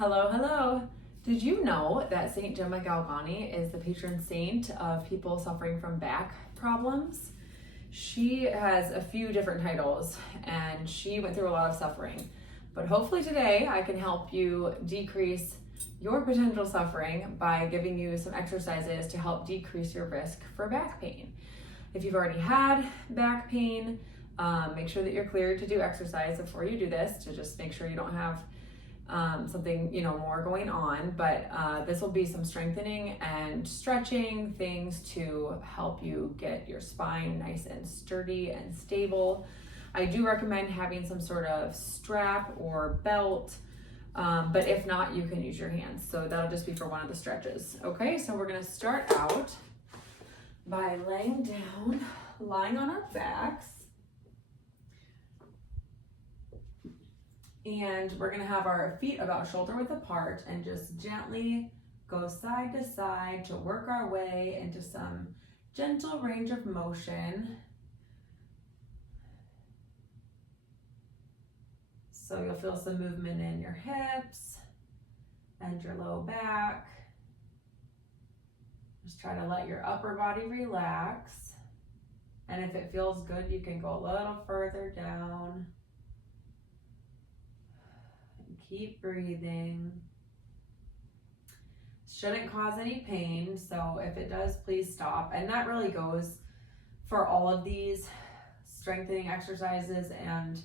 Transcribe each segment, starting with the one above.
Hello, hello. Did you know that St. Gemma Galvani is the patron saint of people suffering from back problems? She has a few different titles and she went through a lot of suffering. But hopefully today I can help you decrease your potential suffering by giving you some exercises to help decrease your risk for back pain. If you've already had back pain, make sure that you're cleared to do exercise before you do this to just make sure you don't have something more going on, but this will be some strengthening and stretching things to help you get your spine nice and sturdy and stable. I do recommend having some sort of strap or belt, but if not, you can use your hands. So that'll just be for one of the stretches. Okay, so we're gonna start out by laying down, lying on our backs. And we're gonna have our feet about shoulder width apart and just gently go side to side to work our way into some gentle range of motion. So you'll feel some movement in your hips and your low back. Just try to let your upper body relax. And if it feels good, you can go a little further down. Keep breathing. Shouldn't cause any pain, so if it does, please stop. And that really goes for all of these strengthening exercises and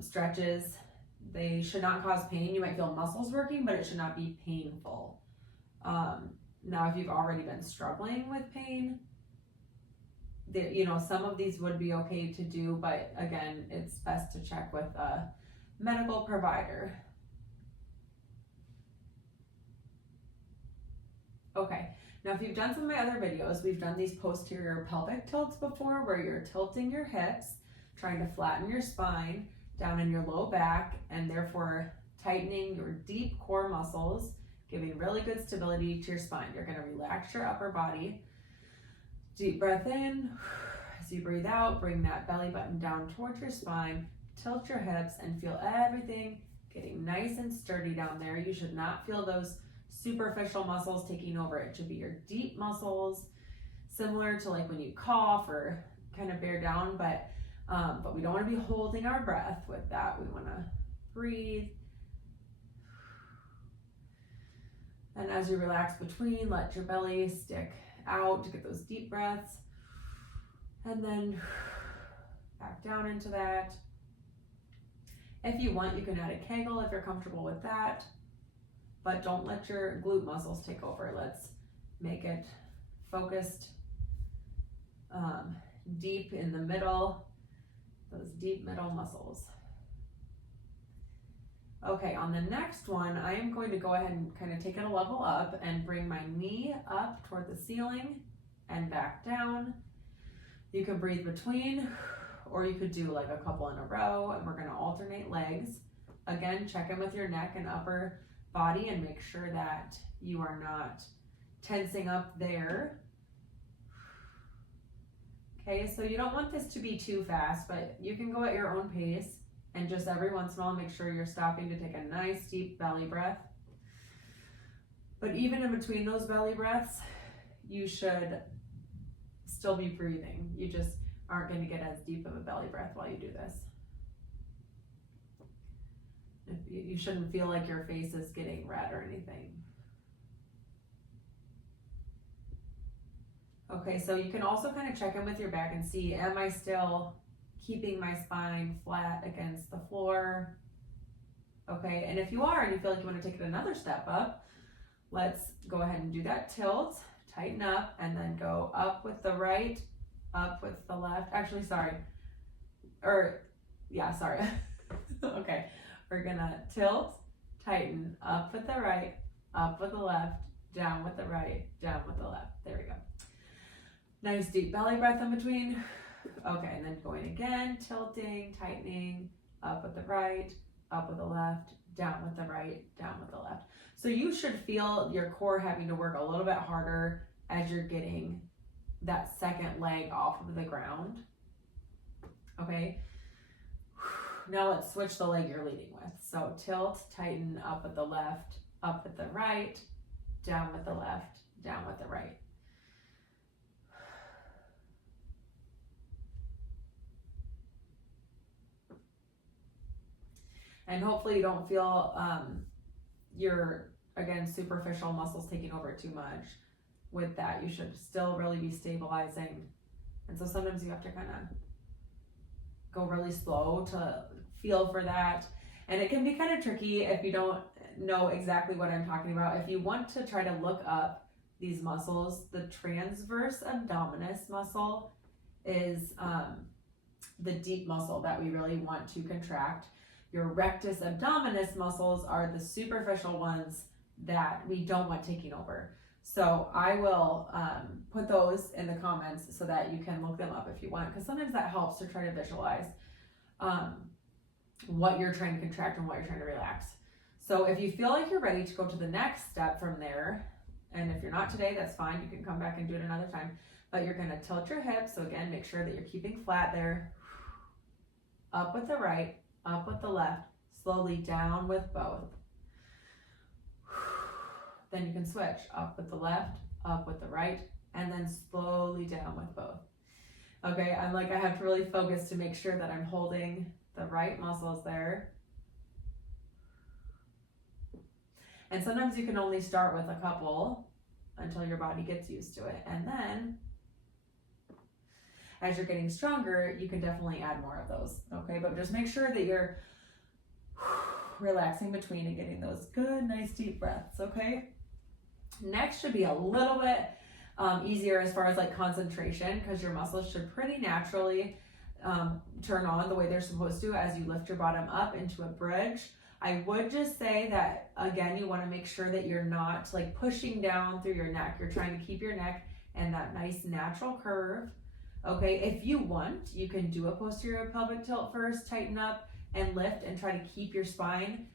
stretches. They should not cause pain. You might feel muscles working, but it should not be painful. Now, if you've already been struggling with pain, some of these would be okay to do, but again, it's best to check with a medical provider. Okay, now if you've done some of my other videos, we've done these posterior pelvic tilts before where you're tilting your hips, trying to flatten your spine down in your low back and therefore tightening your deep core muscles, giving really good stability to your spine. You're gonna relax your upper body. Deep breath in. As you breathe out, bring that belly button down towards your spine. Tilt your hips and feel everything getting nice and sturdy down there. You should not feel those superficial muscles taking over. It should be your deep muscles, similar to like when you cough or kind of bear down, but we don't want to be holding our breath with that. We want to breathe. And as you relax between, let your belly stick out to get those deep breaths. And then back down into that. If you want, you can add a Kegel if you're comfortable with that, but don't let your glute muscles take over. Let's make it focused, deep in the middle, those deep middle muscles. Okay, on the next one, I am going to go ahead and kind of take it a level up and bring my knee up toward the ceiling and back down. You can breathe between, or you could do like a couple in a row, and we're gonna alternate legs. Again, check in with your neck and upper body and make sure that you are not tensing up there. Okay, so you don't want this to be too fast, but you can go at your own pace and just every once in a while make sure you're stopping to take a nice deep belly breath. But even in between those belly breaths, you should still be breathing. You just aren't going to get as deep of a belly breath while you do this. You shouldn't feel like your face is getting red or anything. Okay, so you can also kind of check in with your back and see, am I still keeping my spine flat against the floor? Okay, and if you are and you feel like you want to take it another step up, let's go ahead and do that tilt, tighten up, and then go up with the right, up with the left. Actually, sorry. Okay, we're gonna tilt, tighten, up with the right, up with the left, down with the right, down with the left. There we go. Nice deep belly breath in between. Okay, and then going again, tilting, tightening, up with the right, up with the left, down with the right, down with the left. So you should feel your core having to work a little bit harder as you're getting that second leg off of the ground. Okay, Now let's switch the leg you're leading with. So tilt, tighten, up with the left, up with the right, down with the left, down with the right. And hopefully you don't feel your, again, superficial muscles taking over too much with that. You should still really be stabilizing. And so sometimes you have to kind of go really slow to feel for that. And it can be kind of tricky if you don't know exactly what I'm talking about. If you want to try to look up these muscles, the transverse abdominis muscle is the deep muscle that we really want to contract. Your rectus abdominis muscles are the superficial ones that we don't want taking over. So I will put those in the comments so that you can look them up if you want, because sometimes that helps to try to visualize what you're trying to contract and what you're trying to relax. So if you feel like you're ready to go to the next step from there, and if you're not today, that's fine. You can come back and do it another time, but you're going to tilt your hips. So again, make sure that you're keeping flat there. Up with the right, up with the left, slowly down with both. Then you can switch up with the left, up with the right, and then slowly down with both. Okay, I'm like, I have to really focus to make sure that I'm holding the right muscles there. And sometimes you can only start with a couple until your body gets used to it. And then as you're getting stronger, you can definitely add more of those. Okay, but just make sure that you're relaxing between and getting those good, nice deep breaths. Okay. Next should be a little bit easier as far as like concentration, because your muscles should pretty naturally turn on the way they're supposed to as you lift your bottom up into a bridge. I would just say that, again, you want to make sure that you're not like pushing down through your neck. You're trying to keep your neck in that nice natural curve. Okay, if you want, you can do a posterior pelvic tilt first, tighten up and lift and try to keep your spine.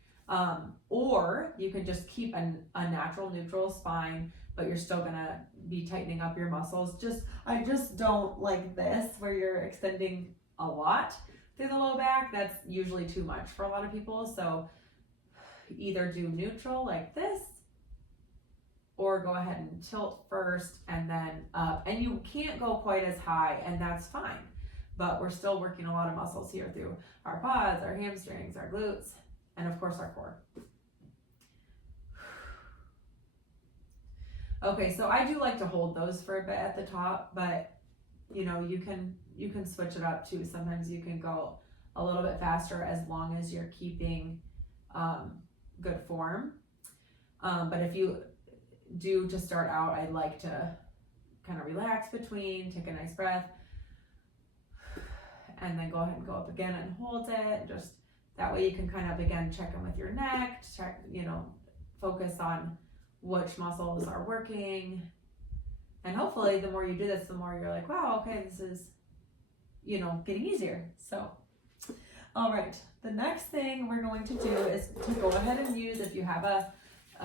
Or you can just keep a natural neutral spine, but you're still gonna be tightening up your muscles. I just don't like this where you're extending a lot through the low back. That's usually too much for a lot of people. So either do neutral like this, or go ahead and tilt first and then up. And you can't go quite as high, and that's fine. But we're still working a lot of muscles here through our quads, our hamstrings, our glutes, and of course our core. Okay, so I do like to hold those for a bit at the top, but you know, you can switch it up too. Sometimes you can go a little bit faster as long as you're keeping good form. But if you do to start out, I like to kind of relax between, take a nice breath, and then go ahead and go up again and hold it. Just that way you can kind of, again, check in with your neck, focus on which muscles are working. And hopefully the more you do this, the more you're like, wow, okay, this is, getting easier. So, all right, the next thing we're going to do is to go ahead and use, if you have a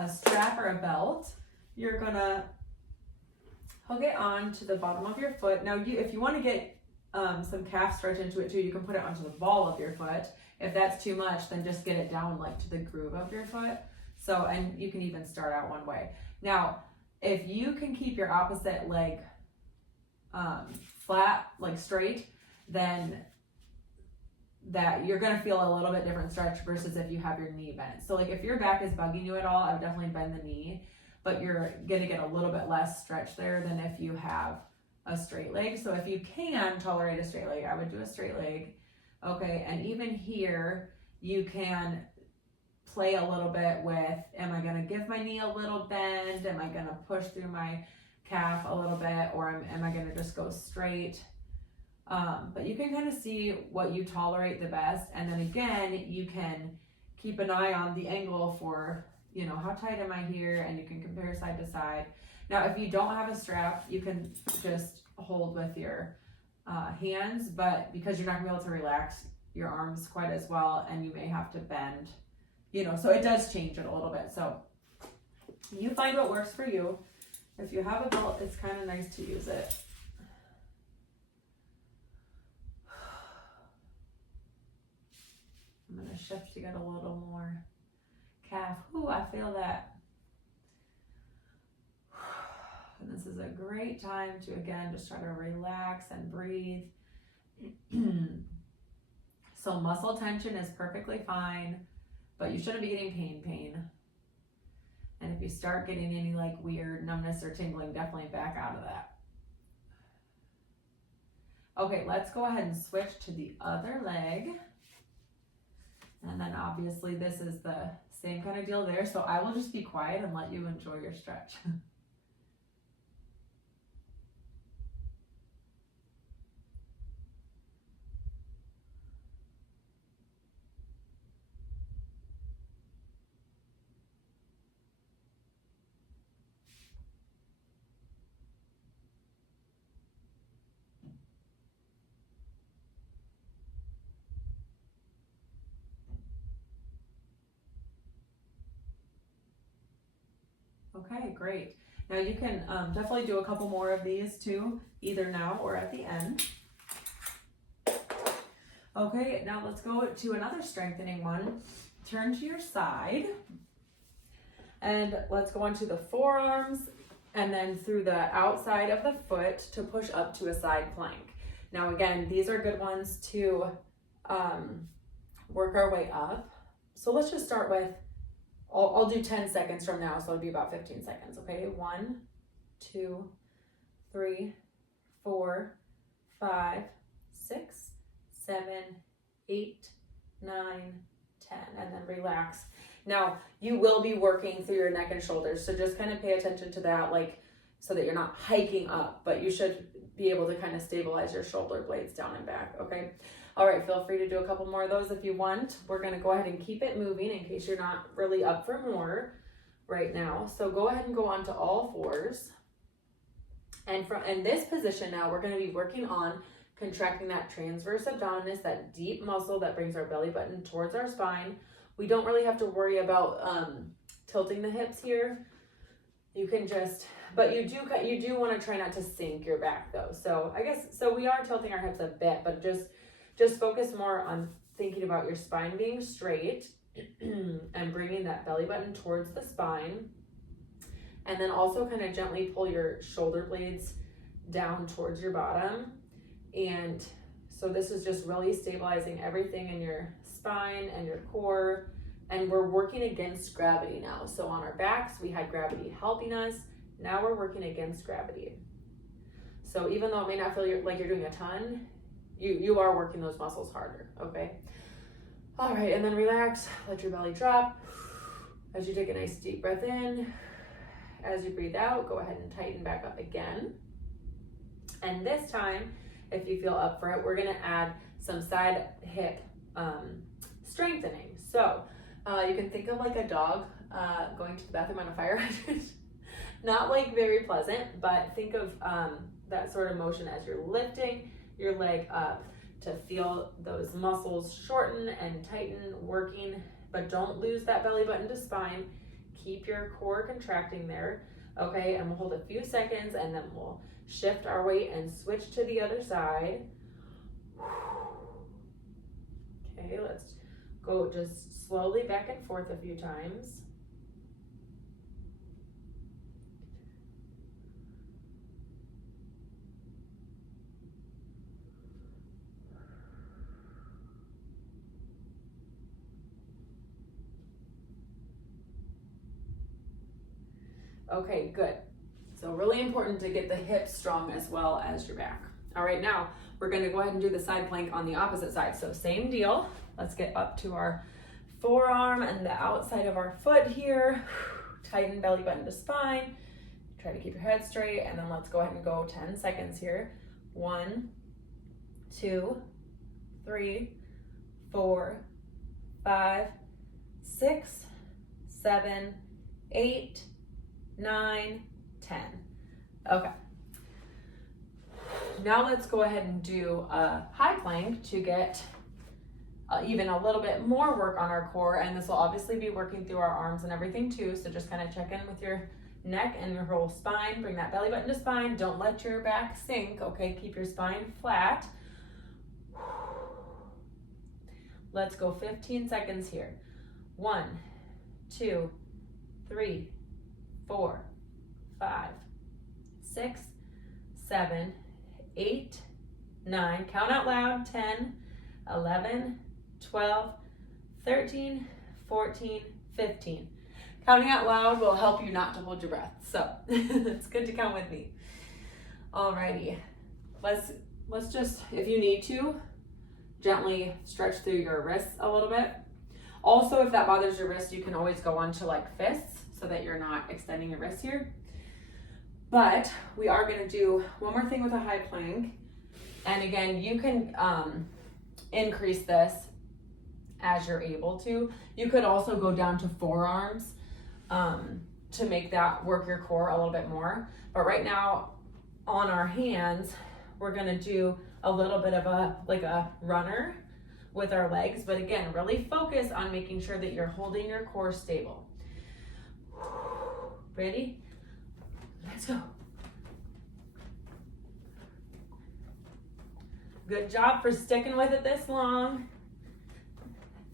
strap or a belt, you're gonna hook it on to the bottom of your foot. Now, if you want to get some calf stretch into it too, you can put it onto the ball of your foot. If that's too much, then just get it down like to the groove of your foot. So, and you can even start out one way. Now, if you can keep your opposite leg flat, like straight, then that you're gonna feel a little bit different stretch versus if you have your knee bent. So like if your back is bugging you at all, I would definitely bend the knee, but you're gonna get a little bit less stretch there than if you have a straight leg. So if you can tolerate a straight leg, I would do a straight leg. Okay, and even here, you can play a little bit with, am I gonna give my knee a little bend? Am I gonna push through my calf a little bit? Or am I gonna just go straight? But you can kind of see what you tolerate the best. And then again, you can keep an eye on the angle for, how tight am I here? And you can compare side to side. Now, if you don't have a strap, you can just hold with your hands, but because you're not gonna be able to relax your arms quite as well, and you may have to bend, so it does change it a little bit. So you find what works for you. If you have a belt, it's kind of nice to use it. I'm gonna shift to get a little more calf. Ooh, I feel that. And this is a great time to, again, just try to relax and breathe. So muscle tension is perfectly fine, but you shouldn't be getting pain. And if you start getting any like weird numbness or tingling, definitely back out of that. Okay, let's go ahead and switch to the other leg. And then obviously this is the same kind of deal there. So I will just be quiet and let you enjoy your stretch. Okay, great. Now you can definitely do a couple more of these too, either now or at the end. Okay, now let's go to another strengthening one. Turn to your side and let's go onto the forearms and then through the outside of the foot to push up to a side plank. Now again, these are good ones to work our way up. So let's just start with, I'll do 10 seconds from now, so it'll be about 15 seconds, okay? 1, 2, 3, 4, 5, 6, 7, 8, 9, 10, and then relax. Now, you will be working through your neck and shoulders, so just kind of pay attention to that, like, so that you're not hiking up, but you should be able to kind of stabilize your shoulder blades down and back, okay? All right, feel free to do a couple more of those if you want. We're gonna go ahead and keep it moving in case you're not really up for more right now. So go ahead and go onto all fours. And in this position now, we're gonna be working on contracting that transverse abdominis, that deep muscle that brings our belly button towards our spine. We don't really have to worry about tilting the hips here. You can just, but you do want to try not to sink your back though. So I guess, so we are tilting our hips a bit, but just focus more on thinking about your spine being straight and bringing that belly button towards the spine. And then also kind of gently pull your shoulder blades down towards your bottom. And so this is just really stabilizing everything in your spine and your core. And we're working against gravity now. So on our backs, we had gravity helping us. Now we're working against gravity. So even though it may not feel like you're doing a ton, you are working those muscles harder, okay? All right, and then relax, let your belly drop. As you take a nice deep breath in, as you breathe out, go ahead and tighten back up again. And this time, if you feel up for it, we're gonna add some side hip strengthening. So you can think of like a dog going to the bathroom on a fire hydrant. Not like very pleasant, but think of that sort of motion as you're lifting your leg up to feel those muscles shorten and tighten, working, but don't lose that belly button to spine. Keep your core contracting there, okay? And we'll hold a few seconds and then we'll shift our weight and switch to the other side. Okay, let's go just slowly back and forth a few times. Okay, good. So really important to get the hips strong as well as your back. All right, now we're gonna go ahead and do the side plank on the opposite side. So same deal. Let's get up to our forearm and the outside of our foot here. Tighten belly button to spine. Try to keep your head straight, and then let's go ahead and go 10 seconds here. 1, 2, 3, 4, 5, 6, 7, 8, 9, 10. Okay. Now let's go ahead and do a high plank to get even a little bit more work on our core, and this will obviously be working through our arms and everything too, so just kind of check in with your neck and your whole spine. Bring that belly button to spine. Don't let your back sink, okay? Keep your spine flat. Let's go 15 seconds here. 1, 2, 3, 4, 5, 6, 7, 8, 9. Count out loud. 10, 11, 12, 13, 14, 15. Counting out loud will help you not to hold your breath. So it's good to count with me. Alrighty. Let's just, if you need to, gently stretch through your wrists a little bit. Also, if that bothers your wrist, you can always go on to like fists so that you're not extending your wrists here. But we are going to do one more thing with a high plank. And again, you can increase this as you're able to. You could also go down to forearms to make that work your core a little bit more. But right now on our hands, we're going to do a little bit of a runner with our legs. But again, really focus on making sure that you're holding your core stable. Ready? Let's go. Good job for sticking with it this long.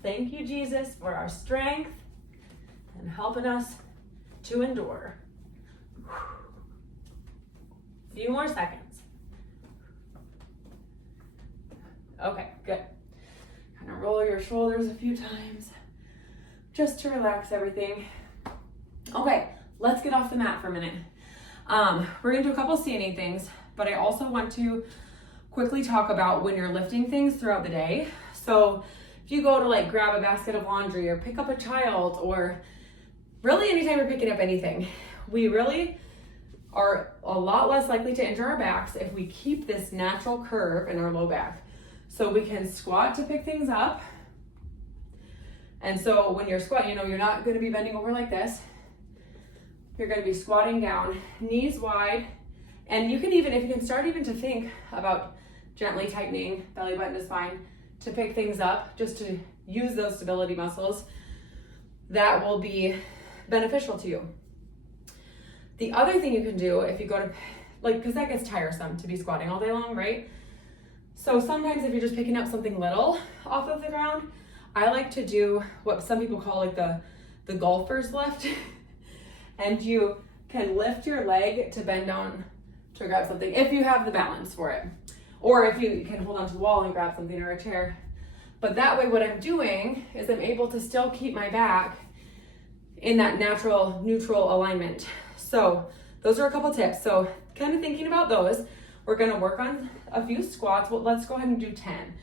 Thank you, Jesus, for our strength and helping us to endure. A few more seconds. Okay, good. Kind of roll your shoulders a few times just to relax everything. Okay, let's get off the mat for a minute. We're gonna do a couple standing things, but I also want to quickly talk about when you're lifting things throughout the day. So if you go to like grab a basket of laundry or pick up a child, or really anytime you're picking up anything, we really are a lot less likely to injure our backs if we keep this natural curve in our low back. So we can squat to pick things up. And so when you're squatting, you're not gonna be bending over like this. You're gonna be squatting down, knees wide. And you can even, if you can start even to think about gently tightening belly button to spine to pick things up, just to use those stability muscles, that will be beneficial to you. The other thing you can do if you go to, because that gets tiresome to be squatting all day long, right? So sometimes if you're just picking up something little off of the ground, I like to do what some people call like the golfer's lift. And you can lift your leg to bend down to grab something if you have the balance for it. Or if you can hold onto the wall and grab something or a chair. But that way what I'm doing is I'm able to still keep my back in that natural neutral alignment. So those are a couple tips. So kind of thinking about those, we're gonna work on a few squats. Well, let's go ahead and do 10.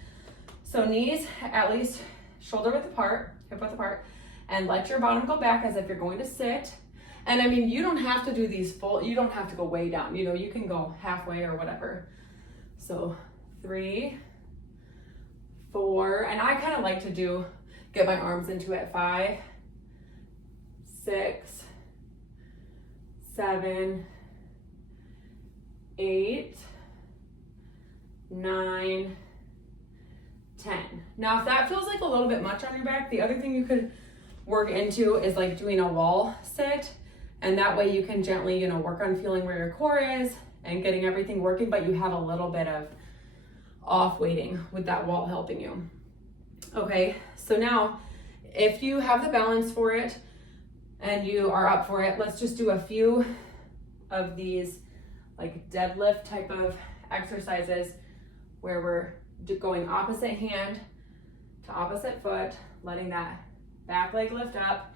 So knees at least shoulder width apart, hip width apart, and let your bottom go back as if you're going to sit. And I mean, you don't have to do these full, you don't have to go way down, you can go halfway or whatever. So 3, 4, and I kind of like to get my arms into it. 5, 6, 7, 8, 9, 10. Now, if that feels like a little bit much on your back, the other thing you could work into is like doing a wall sit. And that way you can gently, work on feeling where your core is and getting everything working, but you have a little bit of off weighting with that wall helping you. Okay, so now if you have the balance for it and you are up for it, let's just do a few of these like deadlift type of exercises where we're going opposite hand to opposite foot, letting that back leg lift up,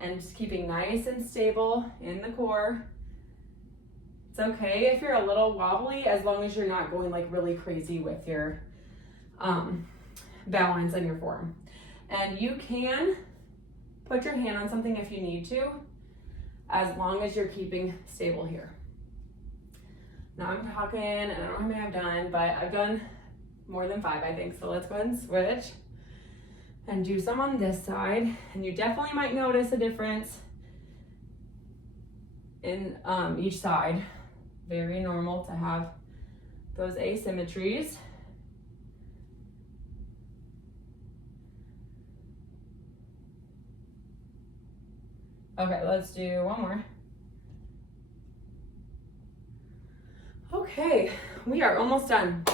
and just keeping nice and stable in the core. It's okay if you're a little wobbly, as long as you're not going like really crazy with your balance and your form. And you can put your hand on something if you need to, as long as you're keeping stable here. Now I'm talking, and I don't know how many I've done, but I've done more than 5, I think. So let's go ahead and switch and do some on this side. And you definitely might notice a difference in each side. Very normal to have those asymmetries. Okay, let's do one more. Okay, we are almost done.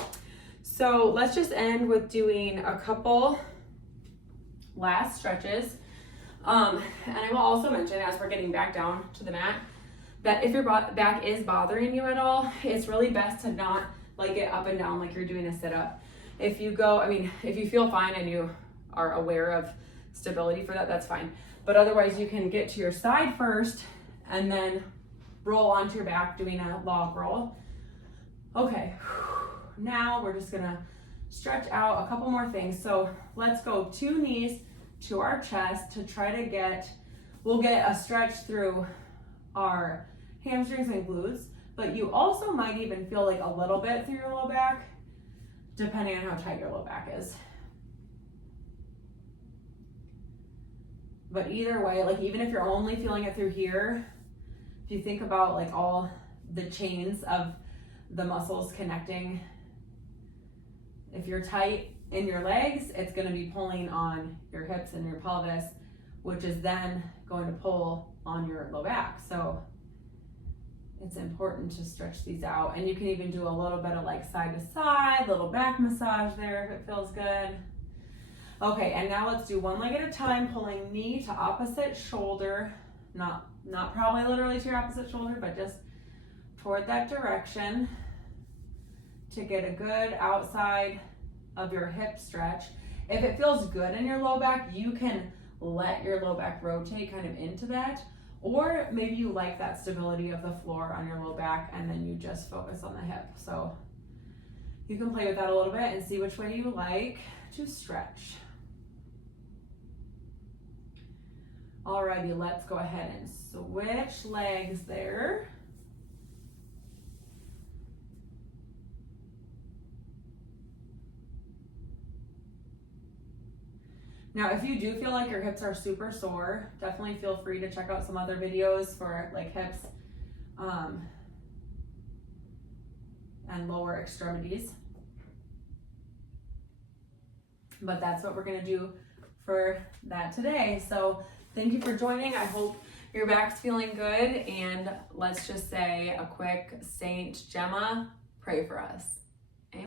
So let's just end with doing a couple last stretches. And I will also mention, as we're getting back down to the mat, that if your back is bothering you at all, it's really best to not like get up and down like you're doing a sit-up. If you go, if you feel fine and you are aware of stability for that, that's fine. But otherwise you can get to your side first and then roll onto your back doing a log roll. Okay, now we're just gonna stretch out a couple more things. So let's go 2 knees to our chest to try to we'll get a stretch through our hamstrings and glutes, but you also might even feel like a little bit through your low back, depending on how tight your low back is. But either way, like even if you're only feeling it through here, if you think about like all the chains of the muscles connecting, if you're tight in your legs, it's going to be pulling on your hips and your pelvis, which is then going to pull on your low back. So it's important to stretch these out. And you can even do a little bit of like side to side, little back massage there if it feels good. Okay, and now let's do one leg at a time, pulling knee to opposite shoulder, not probably literally to your opposite shoulder, but just toward that direction to get a good outside of your hip stretch. If it feels good in your low back, you can let your low back rotate kind of into that, or maybe you like that stability of the floor on your low back and then you just focus on the hip. So you can play with that a little bit and see which way you like to stretch. Alrighty, let's go ahead and switch legs there. Now, if you do feel like your hips are super sore, definitely feel free to check out some other videos for like hips and lower extremities. But that's what we're gonna do for that today. So thank you for joining. I hope your back's feeling good, and let's just say a quick Saint Gemma, pray for us.